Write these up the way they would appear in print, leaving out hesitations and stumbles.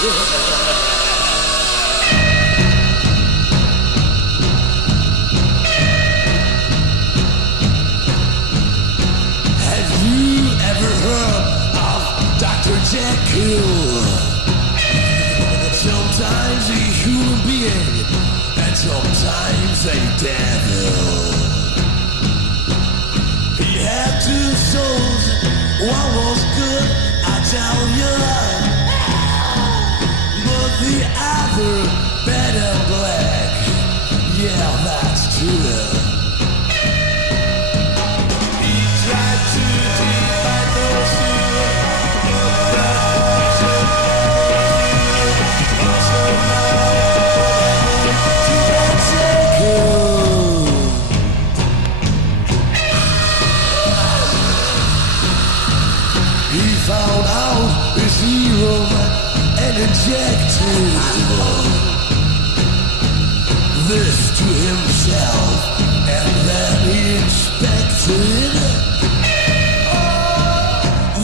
Have you ever heard of Dr. Jeckyll? Sometimes a human being and sometimes a devil. He had two souls, one was good, I tell you, but the other bad and black. Yeah, that's true. He tried to divide those two, but that wasn't also now to that Jeckyll. He found out his hero and injected this to himself, and then he expected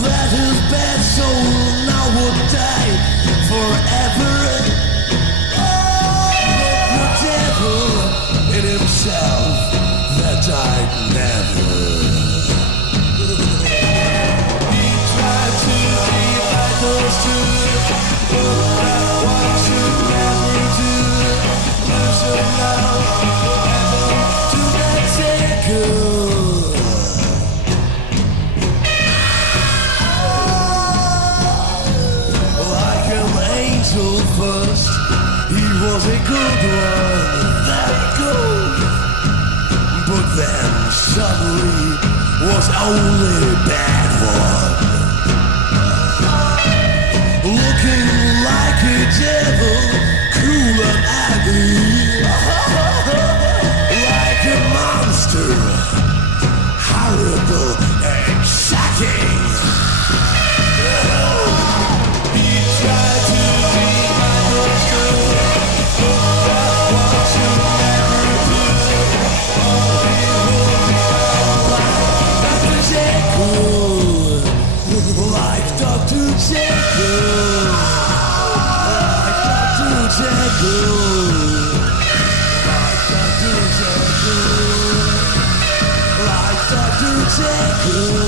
that his bad soul now would die forever. But the devil in himself that died never. He tried to divide those two, but that one should never do. Listen now, to that Jeckyll. Like an angel first, he was a good one, that good. But then suddenly was only a bad one. Looking like a devil, cruel and ugly, like a monster, horrible and shocking. He tried to divide those two, but that one should never do. Only Dr. Jeckyll, like Dr. Jeckyll, like Dr. Jeckyll, like Dr. Jeckyll, like Dr. Jeckyll.